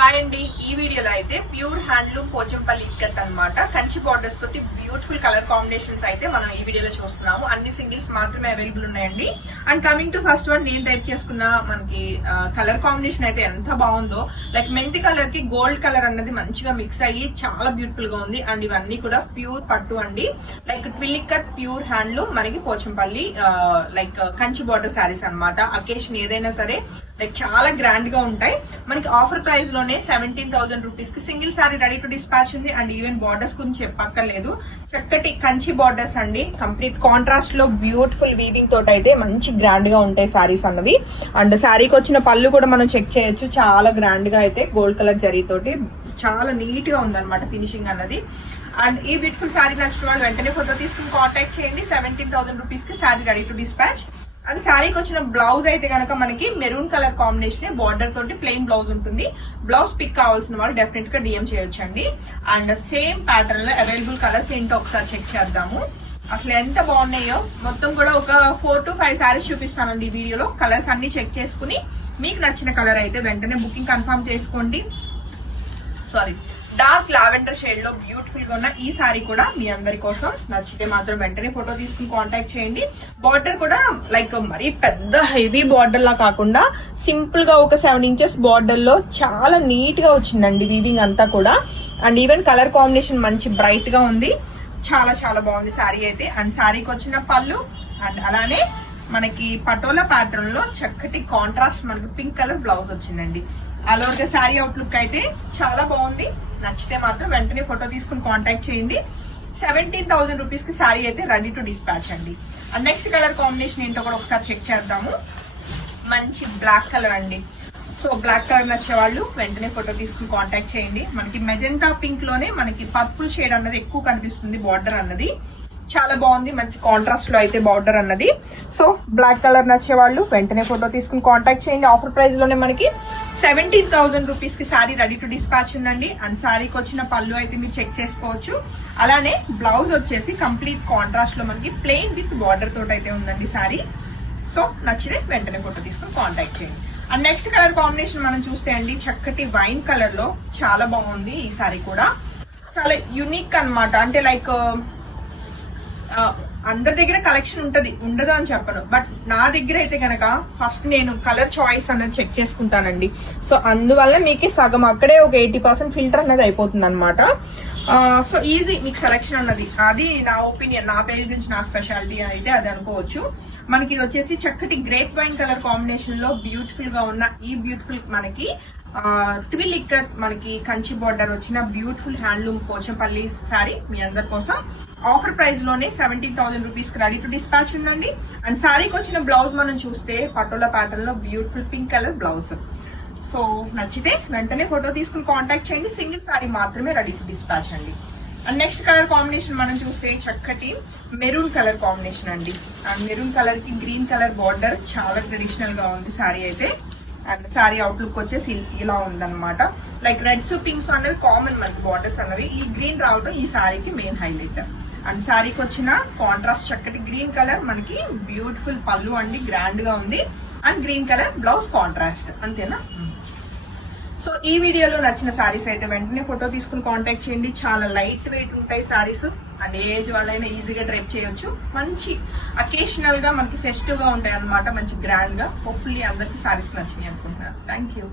Hi అండి, ఈ వీడియోలో అయితే ప్యూర్ హ్యాండ్లూమ్ పోచంపల్లి ఇక్కత్ అన్నమాట. కంచి బార్డర్స్ తోటి బ్యూటిఫుల్ కలర్ కాంబినేషన్స్ అయితే మనం ఈ వీడియోలో చూస్తున్నాము. అన్ని సింగిల్స్ మాత్రమే అవైలబుల్ ఉన్నాయండి. And coming to first one, నేను టైప్ చేసుకున్న మనకి కలర్ కాంబినేషన్ అయితే ఎంత బాగుందో. లైక్ మెంతి కలర్ కి గోల్డ్ కలర్ అన్నది మంచిగా మిక్స్ అయ్యి చాలా బ్యూటిఫుల్ గా ఉంది. అండ్ ఇవన్నీ కూడా ప్యూర్ పట్టు అండి. Like twill ikat pure handloom మనకి పోచంపల్లి లైక్ కంచి బార్డర్ శారీస్ అన్నమాట. అకేషన్ ఏదైనా సరే లైక్ చాలా గ్రాండ్ గా ఉంటాయి. మనకి ఆఫర్ ప్రైస్ లోనే 17,000 రూపీస్ కి single sorry ready to dispatch ఉంది. అండ్ ఈవెన్ బార్డర్స్ గురించి చెప్పక్కర్లేదు, చక్కటి కంచి బార్డర్స్ అండి. కంప్లీట్ కాంట్రాస్ట్ లో బ్యూటిఫుల్ వీవింగ్ తోటి అయితే మంచి గ్రాండ్ గా ఉంటాయి సారీస్ అన్నవి. అండ్ శారీకి వచ్చిన పళ్ళు కూడా మనం చెక్ చేయొచ్చు, చాలా గ్రాండ్ గా అయితే గోల్డ్ కలర్ జరీ తోటి చాలా నీట్ గా ఉందన్నమాట ఫినిషింగ్ అన్నది. అండ్ ఈ బ్యూటిఫుల్ సారీ నచ్చిన వాళ్ళు వెంటనే ఫోటో తీసుకుని కాంటాక్ట్ చేయండి. 17,000 రూపీస్ కి sorry ready to dispatch. And శారీకి వచ్చిన బ్లౌజ్ అయితే కనుక మనకి మెరూన్ కలర్ కాంబినేషన్ బార్డర్ తోటి ప్లెయిన్ బ్లౌజ్ ఉంటుంది. బ్లౌజ్ పిక్ కావాల్సిన వాళ్ళు డెఫినెట్ గా డిఎం చేయొచ్చండి. అండ్ సేమ్ ప్యాటర్న్ లో అవైలబుల్ కలర్స్ ఏంటో ఒకసారి చెక్ చేద్దాము. అసలు ఎంత బాగున్నాయో. మొత్తం కూడా ఒక 4 to 5 శారీస్ చూపిస్తానండి ఈ వీడియోలో. కలర్స్ అన్ని చెక్ చేసుకుని మీకు నచ్చిన కలర్ అయితే వెంటనే బుకింగ్ కన్ఫర్మ్ చేసుకోండి. డార్క్ లావెండర్ షేడ్ లో బ్యూటిఫుల్ గా ఉన్న ఈ సారీ కూడా మీ అందరి కోసం. నచ్చితే మాత్రం వెంటనే ఫోటో తీసుకుని కాంటాక్ట్ చేయండి. బార్డర్ కూడా లైక్ మరీ పెద్ద హెవీ బార్డర్ లా కాకుండా సింపుల్ గా ఒక 7 inches బార్డర్ లో చాలా నీట్ గా వచ్చిందండి వీవింగ్ అంతా కూడా. అండ్ ఈవెన్ కలర్ కాంబినేషన్ మంచి బ్రైట్ గా ఉంది. చాలా చాలా బాగుంది సారీ అయితే. అండ్ సారీకి వచ్చిన పళ్ళు అండ్ అలానే మనకి పటోలా ప్యాటర్న్ లో చక్కటి కాంట్రాస్ట్ మనకి పింక్ కలర్ బ్లౌజ్ వచ్చిందండి. ఆల్ ఓవర్ గా శారీ అవుట్లుక్ అయితే చాలా బాగుంది. నచ్చితే మాత్రం వెంటనే ఫోటో తీసుకుని కాంటాక్ట్ చేయండి. 17,000 రూపీస్ కి శారీ అయితే రెడీ టు డిస్పాచ్ అండి. అండ్ నెక్స్ట్ కలర్ కాంబినేషన్ ఏంటో కూడా ఒకసారి చెక్ చేద్దాము. మంచి బ్లాక్ కలర్ అండి. సో బ్లాక్ కలర్ నచ్చే వాళ్ళు వెంటనే ఫోటో తీసుకుని కాంటాక్ట్ చేయండి. మనకి మెజెంటా పింక్ లోనే మనకి పర్పుల్ షేడ్ అన్నది ఎక్కువ కనిపిస్తుంది బార్డర్ అన్నది. చాలా బాగుంది, మంచి కాంట్రాస్ట్ లో అయితే బార్డర్ అన్నది. సో బ్లాక్ కలర్ నచ్చే వాళ్ళు వెంటనే ఫోటో తీసుకుని కాంటాక్ట్ చేయండి. ఆఫర్ ప్రైస్ లోనే మనకి 17,000 రూపీస్ కి సారీ రెడీ టు డిస్పాచ్ ఉందండి. అండ్ సారీకి వచ్చిన పళ్ళు అయితే మీరు చెక్ చేసుకోవచ్చు. అలానే బ్లౌజ్ వచ్చేసి కంప్లీట్ కాంట్రాస్ట్ లో మనకి ప్లెయిన్ విత్ బార్డర్ తోటి అయితే ఉందండి సారీ. సో నచ్చితే వెంటనే ఫోటో తీసుకుని కాంటాక్ట్ చేయండి. అండ్ నెక్స్ట్ కలర్ కాంబినేషన్ మనం చూస్తే అండి చక్కటి వైన్ కలర్ లో చాలా బాగుంది. ఈ సారీ కూడా చాలా యునిక్ అన్నమాట. అంటే లైక్ అందరి దగ్గర కలెక్షన్ ఉంటది, ఉండదు అని చెప్పను, బట్ నా దగ్గర అయితే గనక ఫస్ట్ నేను కలర్ చాయిస్ అన్నది చెక్ చేసుకుంటానండి. సో అందువల్ల మీకు సగం అక్కడే ఒక 80% ఫిల్టర్ అన్నది అయిపోతుంది అనమాట. సో ఈజీ మీకు సెలెక్షన్ అన్నది. అది నా ఒపీనియన్, నా పేజ్ నుంచి నా స్పెషాలిటీ అయితే అది అనుకోవచ్చు. మనకి ఇది వచ్చేసి చక్కటి గ్రేప్ వైన్ కలర్ కాంబినేషన్ లో బ్యూటిఫుల్ గా ఉన్న ఈ బ్యూటిఫుల్ మనకి ట్విల్ ఇక్కత్ మనకి కంచి బార్డర్ వచ్చిన బ్యూటిఫుల్ హ్యాండ్లూమ్ పోచంపల్లి సారీ మీ అందరి కోసం. ఆఫర్ ప్రైస్ లోనే 17,000 రూపీస్ కి రెడీ టు డిస్పాచ్ ఉందండి. అండ్ సారీకి వచ్చిన బ్లౌజ్ మనం చూస్తే పటోలా ప్యాటర్న్ లో beautiful pink colour blouse. So నచ్చితే వెంటనే ఫోటో తీసుకుని కాంటాక్ట్ చేయండి. సింగిల్ సారీ మాత్రమే రెడీ టు డిస్పాచ్ అండి. అండ్ నెక్స్ట్ కలర్ కాంబినేషన్ మనం చూస్తే చక్కటి మెరూన్ కలర్ కాంబినేషన్ అండి. అండ్ మెరూన్ కలర్ కి గ్రీన్ కలర్ బార్డర్ చాలా ట్రెడిషనల్ గా ఉంది సారీ అయితే. అండ్ సారీ అవుట్లుక్ వచ్చేసి ఇలా ఉందన్నమాట. లైక్ రెడ్స్ పింక్స్ అనేవి కామన్ మనకి బార్డర్స్ అనేవి. ఈ గ్రీన్ రావడం ఈ సారీకి మెయిన్ హైలైట్. అండ్ సారీకి వచ్చిన కాంట్రాస్ట్ చక్కటి గ్రీన్ కలర్ మనకి బ్యూటిఫుల్ పళ్ళు అండి, గ్రాండ్ గా ఉంది. And green colour blouse contrast, అంతేనా? సో ఈ వీడియోలో నచ్చిన సారీస్ అయితే వెంటనే ఫోటో తీసుకుని కాంటాక్ట్ చేయండి. చాలా లైట్ వెయిట్ ఉంటాయి సారీస్. అండ్ ఏజ్ వాళ్ళైనా ఈజీగా డ్రైప్ చేయొచ్చు. మంచి అకేషనల్ గా మనకి ఫెస్టివ్ గా ఉంటాయి అన్నమాట, మంచి గ్రాండ్ గా. హోప్ఫుల్లీ అందరికి సారీస్ నచ్చినాయి అనుకుంటున్నాను. Thank you.